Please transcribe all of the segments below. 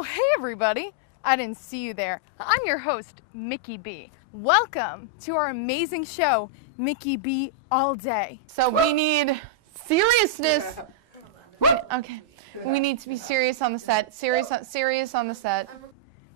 Oh, hey everybody. I didn't see you there. I'm your host, Micky B. Welcome to our amazing show, Micky B All Day. So we need seriousness. Okay. We need to be serious on the set. Serious on the set.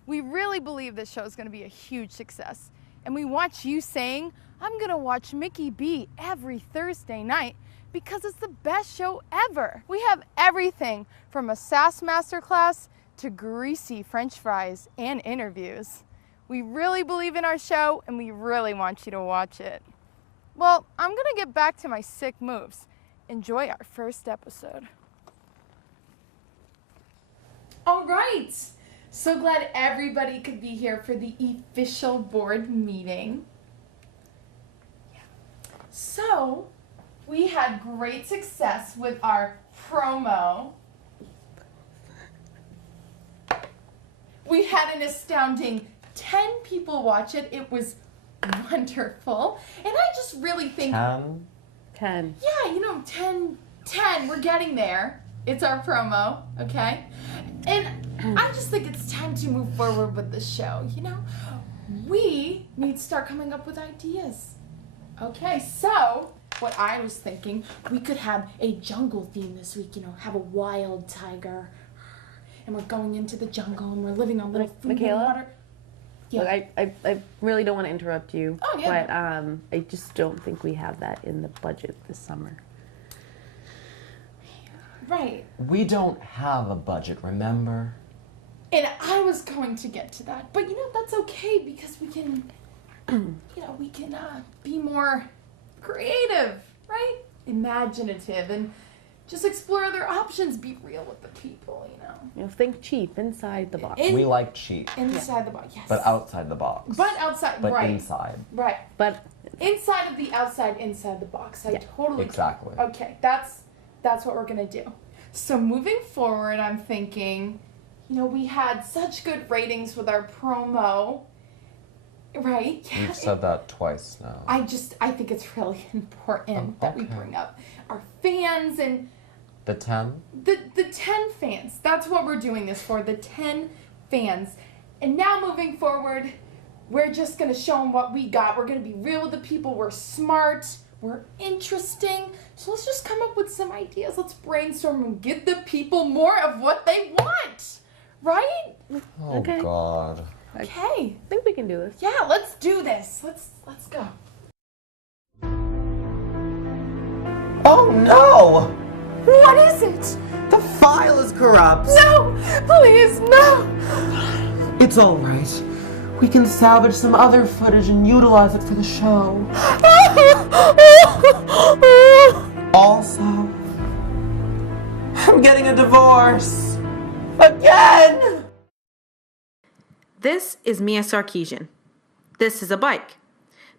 We really believe this show is going to be a huge success. And we want you saying, I'm going to watch Micky B every Thursday night because it's the best show ever. We have everything from a sass masterclass to greasy French fries and interviews. We really believe in our show and we really want you to watch it. Well, I'm going to get back to my sick moves. Enjoy our first episode. All right. So glad everybody could be here for the official board meeting. So, we had great success with our promo. We had an astounding 10 people watch it. It was wonderful. And I just really think... 10. Yeah, 10. We're getting there. It's our promo, okay? And I just think it's time to move forward with the show, We need to start coming up with ideas. Okay, so what I was thinking, we could have a jungle theme this week, have a wild tiger. And we're going into the jungle and we're living on little food and water. Yeah. Look, I really don't want to interrupt you, yeah. But I just don't think we have that in the budget this summer. Right. We don't have a budget, remember? And I was going to get to that, but that's okay because we can, we can be more creative, right? Imaginative and just explore other options. Be real with the people, Think cheap, inside the box. We like cheap. Inside the box, yes. But outside the box. But outside, but right. inside. Right. But inside of the outside, inside the box. I totally exactly. Agree. Okay, that's what we're gonna do. So moving forward, I'm thinking, we had such good ratings with our promo, right? Yeah. You've said that twice now. I think it's really important that we bring up our fans and the 10? The 10 fans. That's what we're doing this for, the 10 fans. And now moving forward, we're just going to show them what we got. We're going to be real with the people. We're smart. We're interesting. So let's just come up with some ideas. Let's brainstorm and give the people more of what they want. Right? Oh, okay. God. Okay. I think we can do this. Yeah, let's do this. Let's go. Oh, no! What is it? The file is corrupt. No! Please, no! It's all right. We can salvage some other footage and utilize it for the show. Also, I'm getting a divorce. Again! This is Mia Sarkeesian. This is a bike.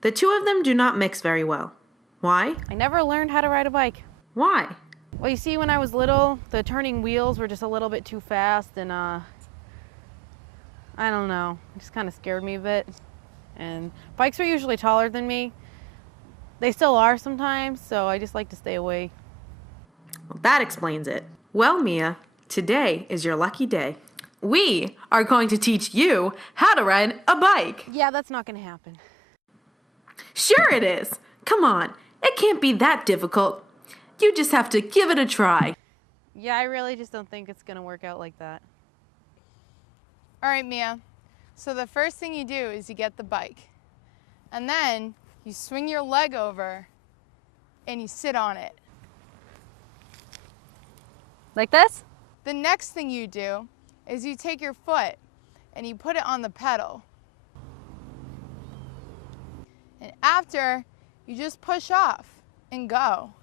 The two of them do not mix very well. Why? I never learned how to ride a bike. Why? Well, you see, when I was little, the turning wheels were just a little bit too fast, and I don't know, it just kind of scared me a bit. And bikes are usually taller than me. They still are sometimes, so I just like to stay away. Well, that explains it. Well, Mia, today is your lucky day. We are going to teach you how to ride a bike. Yeah, that's not going to happen. Sure it is. Come on, it can't be that difficult. You just have to give it a try. Yeah, I really just don't think it's going to work out like that. All right, Mia. So the first thing you do is you get the bike. And then you swing your leg over and you sit on it. Like this? The next thing you do is you take your foot and you put it on the pedal. And after, you just push off and go.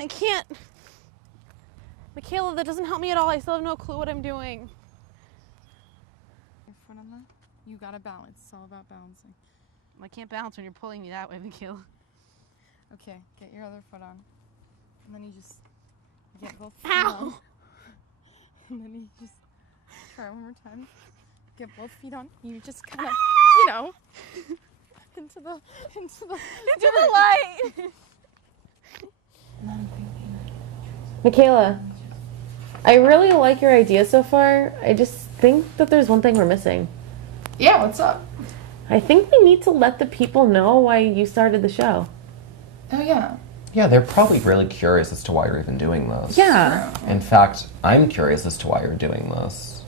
I can't. Michaela, that doesn't help me at all. I still have no clue what I'm doing. Your foot on the... You gotta balance. It's all about balancing. I can't balance when you're pulling me that way, Michaela. Okay, get your other foot on. And then you just get both feet Ow! on. And then you just try one more time. Get both feet on. You just kind of, into the light. And then I'm thinking, Michaela, I really like your idea so far. I just think that there's one thing we're missing. Yeah, what's up? I think we need to let the people know why you started the show. Oh, yeah. Yeah, they're probably really curious as to why you're even doing this. Yeah. In fact, I'm curious as to why you're doing this.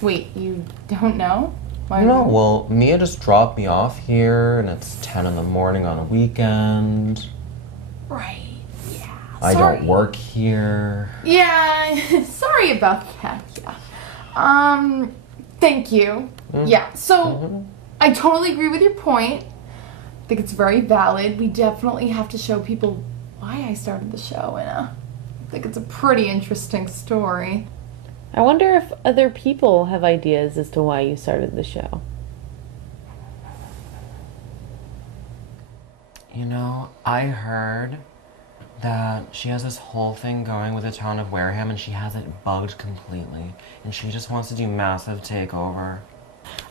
Wait, you don't know? Why? No, well, Mia just dropped me off here, and it's 10 in the morning on a weekend. Right, yeah. I Sorry. don't work here. Yeah, sorry about that, yeah. Thank you. Yeah, so I totally agree with your point. I think it's very valid. We definitely have to show people why I started the show, and I think it's a pretty interesting story. I wonder if other people have ideas as to why you started the show. You know, I heard that she has this whole thing going with the town of Wareham and she has it bugged completely. And she just wants to do massive takeover.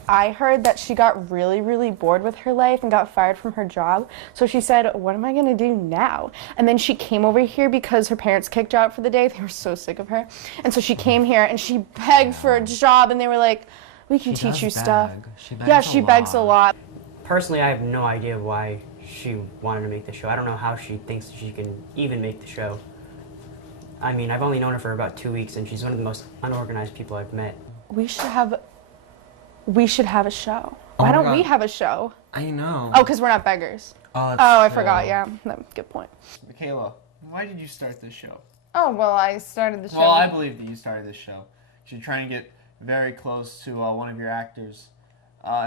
I heard that she got really, really bored with her life and got fired from her job. So she said, what am I gonna do now? And then she came over here because her parents kicked her out for the day. They were so sick of her. And so she came here and she begged for a job and they were like, we can teach you stuff. Yeah, she begs a lot. Personally, I have no idea why she wanted to make the show. I don't know how she thinks she can even make the show. I mean, I've only known her for about 2 weeks and she's one of the most unorganized people I've met. We should have a show. Why don't we have a show? I know. Oh, because we're not beggars. Oh, I forgot, yeah. Good point. Michaela, why did you start this show? Oh, well, I started the show. Well, I believe that you started this show. You're trying to get very close to one of your actors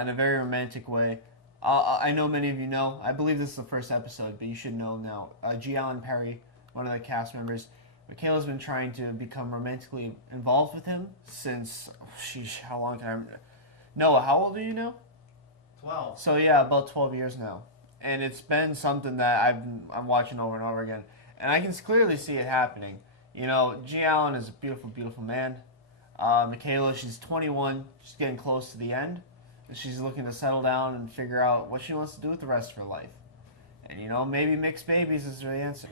in a very romantic way. I know many of you know. I believe this is the first episode, but you should know now. G. Allen Perry, one of the cast members, Michaela's been trying to become romantically involved with him since, how long time? Noah, how old are you now? 12. So yeah, about 12 years now. And it's been something that I'm watching over and over again. And I can clearly see it happening. You know, G. Allen is a beautiful, beautiful man. Michaela, she's 21. She's getting close to the end. And she's looking to settle down and figure out what she wants to do with the rest of her life. And, you know, maybe mixed babies is the answer.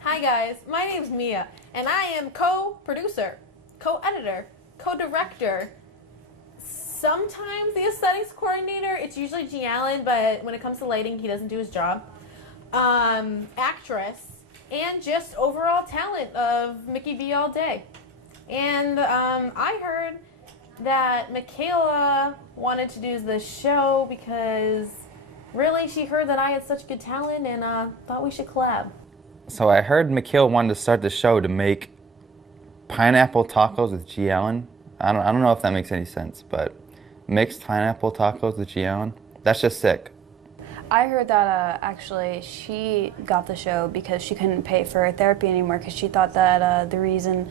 Hi guys, my name's Mia, and I am co-producer, co-editor, co-director, sometimes the aesthetics coordinator. It's usually G. Allen, but when it comes to lighting, he doesn't do his job. Actress, and just overall talent of Micky B all day. And I heard that Michaela wanted to do this show because really she heard that I had such good talent and thought we should collab. So I heard Michaela wanted to start the show to make pineapple tacos with G. Allen. I don't know if that makes any sense, but mixed pineapple tacos with G. Allen, that's just sick. I heard that actually she got the show because she couldn't pay for her therapy anymore because she thought that the reason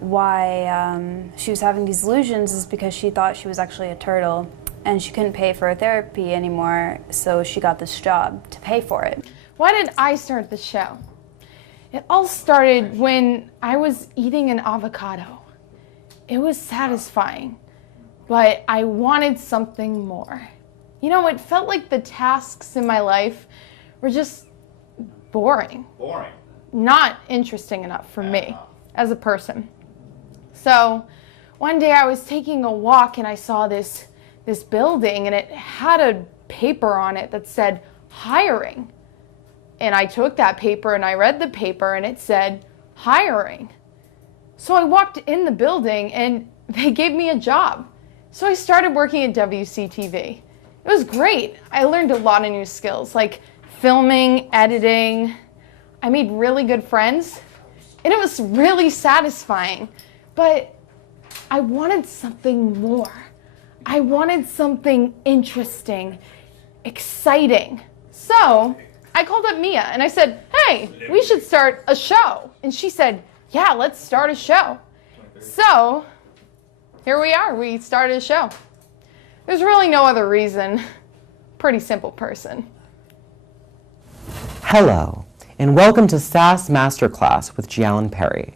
why she was having these illusions is because she thought she was actually a turtle and she couldn't pay for her therapy anymore, so she got this job to pay for it. Why did I start the show? It all started when I was eating an avocado. It was satisfying, but I wanted something more. You know, it felt like the tasks in my life were just boring. Boring. Not interesting enough for me as a person. So one day I was taking a walk and I saw this building and it had a paper on it that said hiring. And I took that paper and I read the paper and it said hiring. So I walked in the building and they gave me a job. So I started working at WCTV. It was great. I learned a lot of new skills like filming, editing. I made really good friends and it was really satisfying. But I wanted something more. I wanted something interesting, exciting. So I called up Mia and I said, hey, we should start a show. And she said, yeah, let's start a show. So here we are, we started a show. There's really no other reason. Pretty simple person. Hello, and welcome to SAS Masterclass with G. Allen Perry.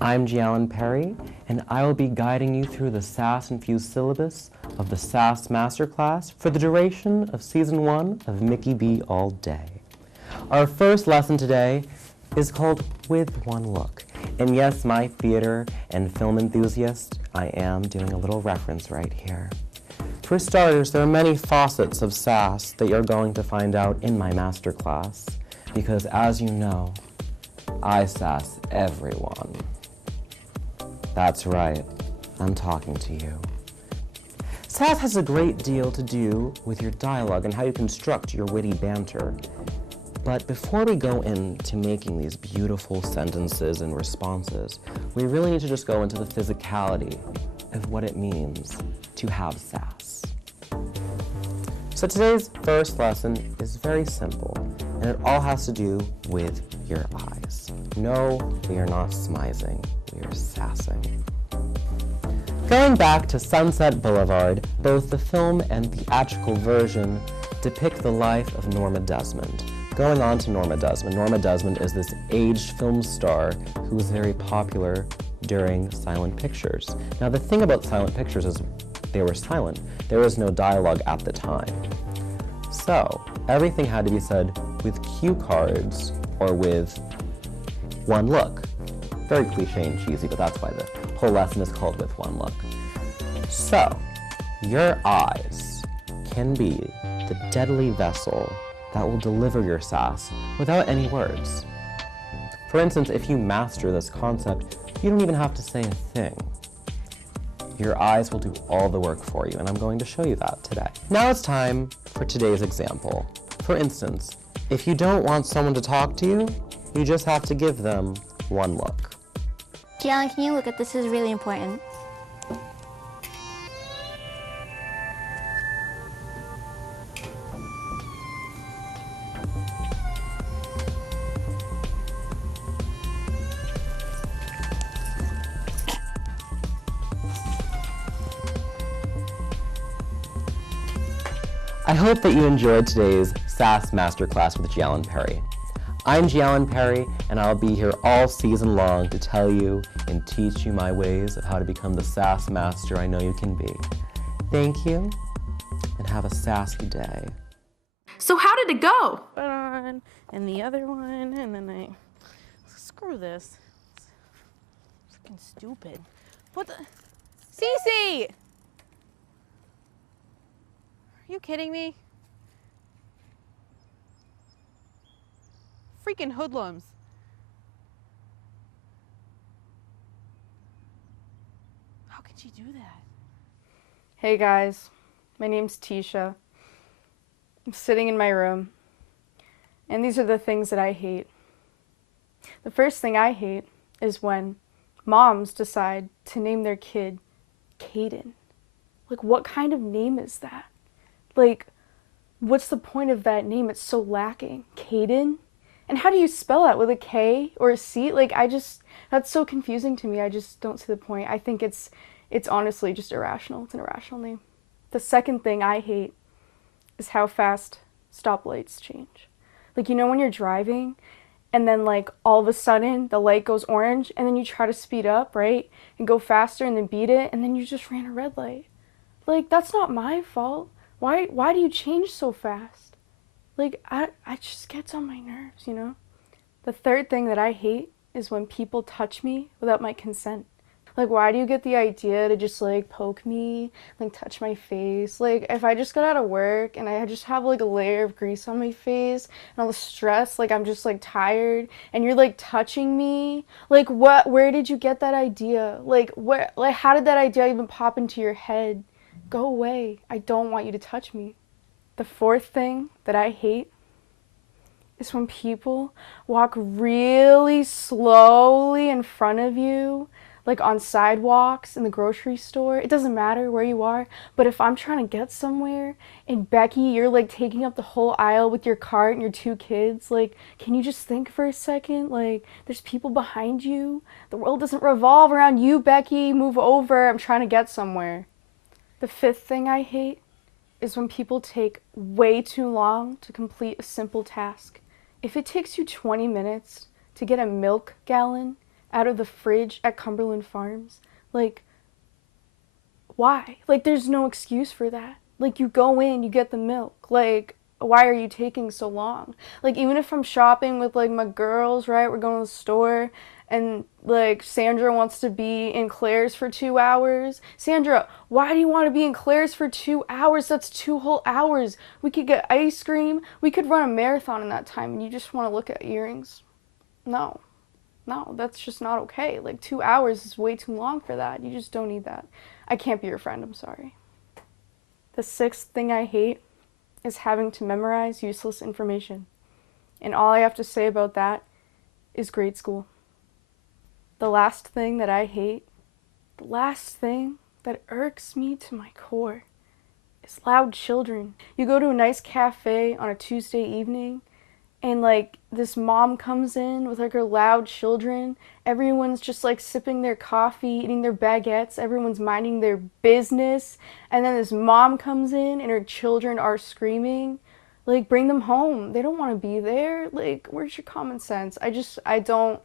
I'm G. Allen Perry, and I will be guiding you through the SAS-infused syllabus of the SAS Masterclass for the duration of Season 1 of Micky B All Day. Our first lesson today is called With One Look. And yes, my theater and film enthusiast, I am doing a little reference right here. For starters, there are many facets of SAS that you're going to find out in my masterclass, because as you know, I sass everyone. That's right, I'm talking to you. SAS has a great deal to do with your dialogue and how you construct your witty banter. But before we go into making these beautiful sentences and responses, we really need to just go into the physicality of what it means to have sass. So today's first lesson is very simple, and it all has to do with your eyes. No, we are not smizing, we are sassing. Going back to Sunset Boulevard, both the film and theatrical version depict the life of Norma Desmond. Going on to Norma Desmond. Norma Desmond is this aged film star who was very popular during silent pictures. Now the thing about silent pictures is they were silent. There was no dialogue at the time. So everything had to be said with cue cards or with one look. Very cliche and cheesy, but that's why the whole lesson is called With One Look. So your eyes can be the deadly vessel that will deliver your sass without any words. For instance, if you master this concept, you don't even have to say a thing. Your eyes will do all the work for you, and I'm going to show you that today. Now it's time for today's example. For instance, if you don't want someone to talk to you, you just have to give them one look. Gianna, can you look at this? This is really important. I hope that you enjoyed today's SAS Masterclass with Gianna Perry. I'm Gianna Perry, and I'll be here all season long to tell you and teach you my ways of how to become the SAS master I know you can be. Thank you, and have a sassy day. So how did it go? On, and the other one, and then screw this. It's freaking stupid. What the? Cece! Are you kidding me? Freaking hoodlums. How can she do that? Hey guys, my name's Tisha. I'm sitting in my room, and these are the things that I hate. The first thing I hate is when moms decide to name their kid Cayden. Like, what kind of name is that? Like, what's the point of that name? It's so lacking. Cayden? And how do you spell that? With a K or a C? Like, that's so confusing to me. I just don't see the point. I think it's honestly just irrational. It's an irrational name. The second thing I hate is how fast stoplights change. Like, you know when you're driving and then like all of a sudden the light goes orange and then you try to speed up, right? And go faster and then beat it and then you just ran a red light. Like, that's not my fault. Why do you change so fast? Like, I just gets on my nerves, you know? The third thing that I hate is when people touch me without my consent. Like, why do you get the idea to just like poke me, like touch my face? Like, if I just got out of work and I just have like a layer of grease on my face and all the stress, like I'm just like tired and you're like touching me, like where did you get that idea? Like how did that idea even pop into your head? Go away. I don't want you to touch me. The fourth thing that I hate is when people walk really slowly in front of you, like on sidewalks in the grocery store. It doesn't matter where you are, but if I'm trying to get somewhere and Becky, you're like taking up the whole aisle with your cart and your two kids, like, can you just think for a second? Like, there's people behind you. The world doesn't revolve around you, Becky. Move over. I'm trying to get somewhere. The fifth thing I hate is when people take way too long to complete a simple task. If it takes you 20 minutes to get a milk gallon out of the fridge at Cumberland Farms, Like, why? Like, there's no excuse for that. Like, you go in, you get the milk. Like, why are you taking so long? Like, even if I'm shopping with, like, my girls, right? We're going to the store, and, like, Sandra wants to be in Claire's for 2 hours. Sandra, why do you want to be in Claire's for 2 hours? That's 2 whole hours. We could get ice cream. We could run a marathon in that time, and you just want to look at earrings? No. No, that's just not okay. Like, 2 hours is way too long for that. You just don't need that. I can't be your friend, I'm sorry. The 6th thing I hate is having to memorize useless information. And all I have to say about that is grade school. The last thing that I hate, the last thing that irks me to my core is loud children. You go to a nice cafe on a Tuesday evening, and like this mom comes in with like her loud children. Everyone's just like sipping their coffee, eating their baguettes. Everyone's minding their business. And then this mom comes in and her children are screaming. Like, bring them home. They don't want to be there. Like, where's your common sense? I don't.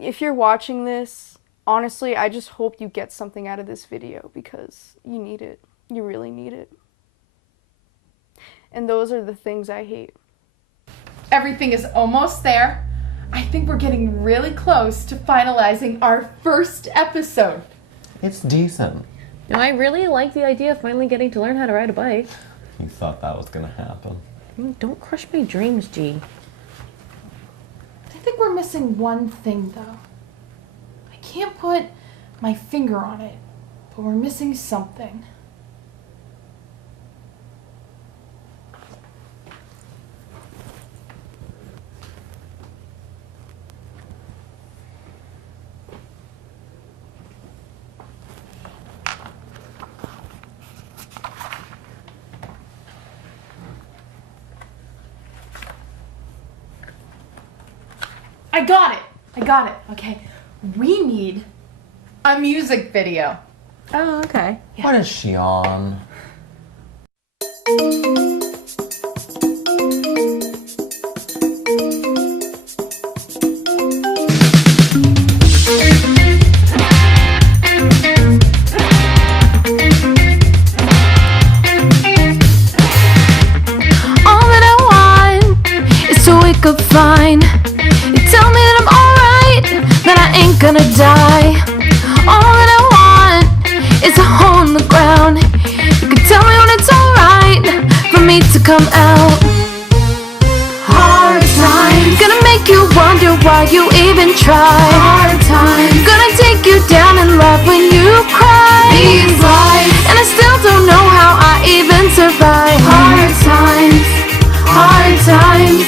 If you're watching this, honestly, I just hope you get something out of this video because you need it. You really need it. And those are the things I hate. Everything is almost there. I think we're getting really close to finalizing our first episode. It's decent. No, I really like the idea of finally getting to learn how to ride a bike. You thought that was gonna happen. Don't crush my dreams, G. I think we're missing one thing, though. I can't put my finger on it, but we're missing something. I got it. Okay. We need a music video. Oh, okay. Yeah. What is she on? All that I want is to wake up fine. Tell me that I'm alright, that I ain't gonna die. All that I want is a hole in the ground. You can tell me when it's alright for me to come out. Hard times, gonna make you wonder why you even try. Hard times, gonna take you down in love when you cry. These lies, and I still don't know how I even survive. Hard times, hard times.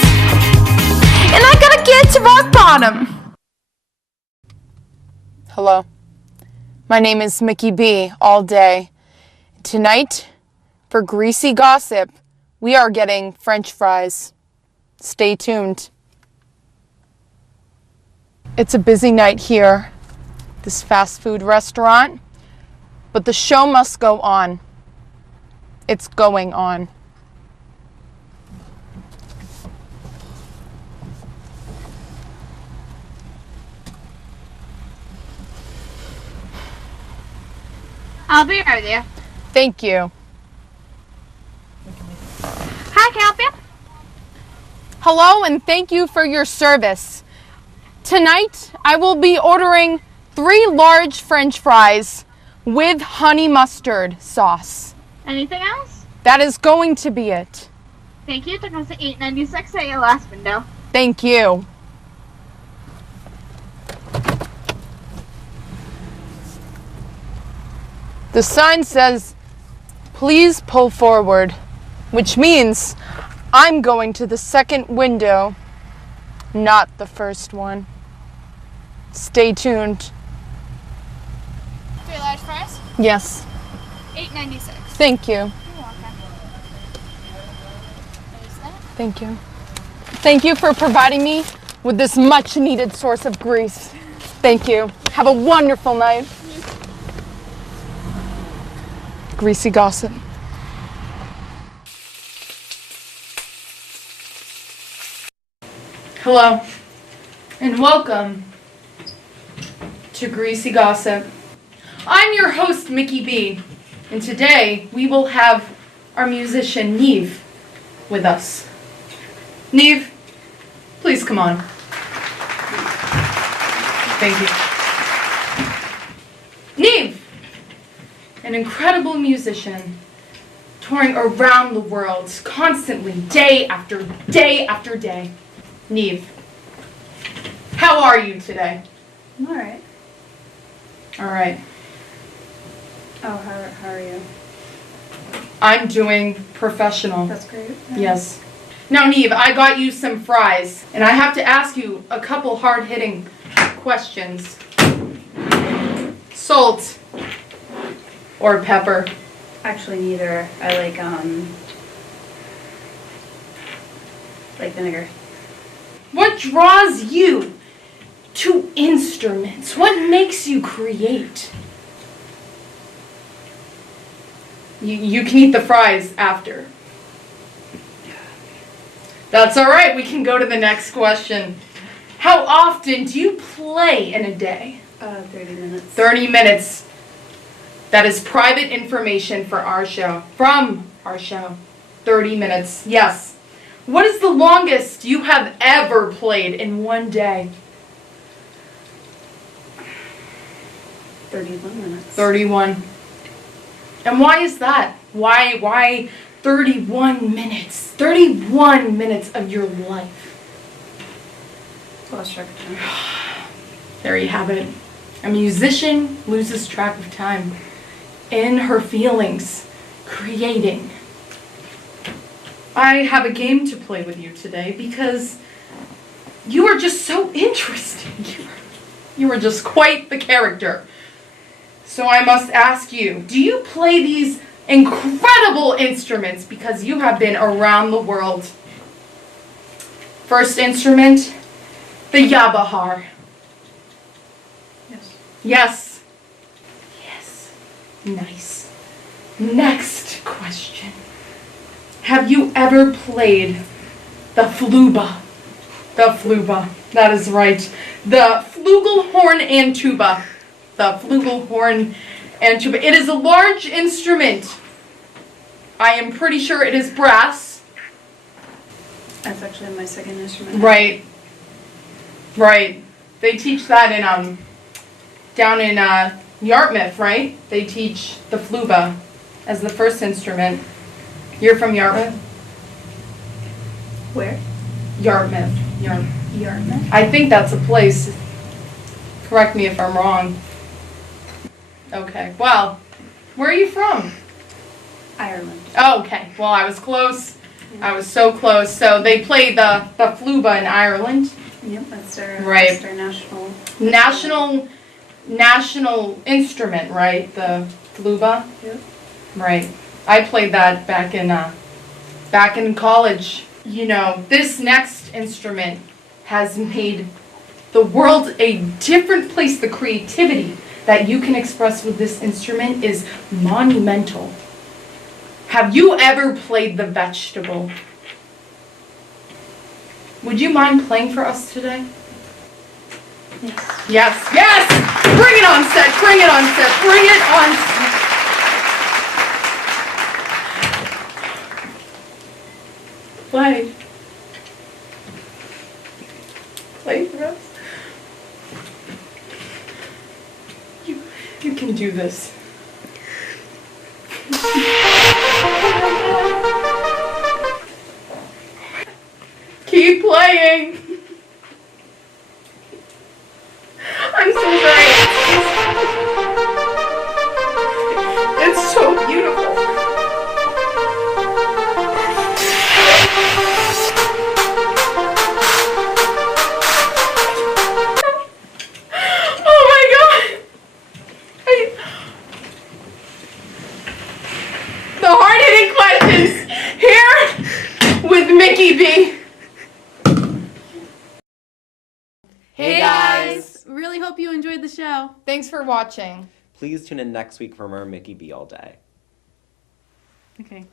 And I gotta get to rock bottom. Hello. My name is Micky B. All day. Tonight, for greasy gossip, we are getting French fries. Stay tuned. It's a busy night here, this fast food restaurant, but the show must go on. It's going on. I'll be right there. Thank you. Hi, can I help you? Hello, and thank you for your service. Tonight, I will be ordering 3 large French fries with honey mustard sauce. Anything else? That is going to be it. Thank you. It comes to $8.96 at your last window. Thank you. The sign says, please pull forward, which means I'm going to the second window, not the first one. Stay tuned. 3 large fries? Yes. $8.96. Thank you. You're welcome. There's that. Thank you. Thank you for providing me with this much needed source of grease. Thank you. Have a wonderful night. Greasy gossip. Hello, and welcome to Greasy Gossip. I'm your host, Micky B, and today we will have our musician, Neve, with us. Neve, please come on. Thank you. Neve, an incredible musician, touring around the world, constantly, day after day after day. Neve, how are you today? I'm alright. Alright. Oh, how are you? I'm doing professional. That's great. Yes. Now, Neve, I got you some fries, and I have to ask you a couple hard-hitting questions. Salt or pepper? Actually, neither. I like vinegar. What draws you to instruments? What makes you create? You can eat the fries after. That's all right. We can go to the next question. How often do you play in a day? 30 minutes. 30 minutes. That is private information for our show. From our show. 30 minutes. Yes. What is the longest you have ever played in one day? 31 minutes. 31. And why is that? Why 31 minutes? 31 minutes of your life. Lost track of time. There you have it. A musician loses track of time in her feelings, creating. I have a game to play with you today because you are just so interesting. You are just quite the character. So I must ask you, do you play these incredible instruments because you have been around the world? First instrument, the Yabahar. Yes. Yes. Yes. Nice. Next question. Have you ever played the fluba? The fluba. That is right. The flugelhorn and tuba. The flugelhorn and tuba. It is a large instrument. I am pretty sure it is brass. That's actually my second instrument. Right. Right. They teach that in down in Yarmouth, right? They teach the fluba as the first instrument. You're from Yarmouth? Where? Yarmouth. Yarmouth? I think that's a place. Correct me if I'm wrong. Okay. Well, where are you from? Ireland. Oh, okay. Well, I was close. I was so close. So they play the fluba in Ireland. Yep, that's their, Right. that's their national instrument, right? The fluba. Yep. Right. I played that back in college. You know, this next instrument has made the world a different place. The creativity that you can express with this instrument is monumental. Have you ever played the vegetable? Would you mind playing for us today? Yes. Yes, yes! Bring it on set, bring it on set, bring it on set. Play. Play for us. You can do this. Keep playing. I'm so sorry. It's so beautiful. Oh my God. The hard-hitting questions here with Micky B. Hey guys! Really hope you enjoyed the show. Thanks for watching. Please tune in next week for more Micky B all day. Okay.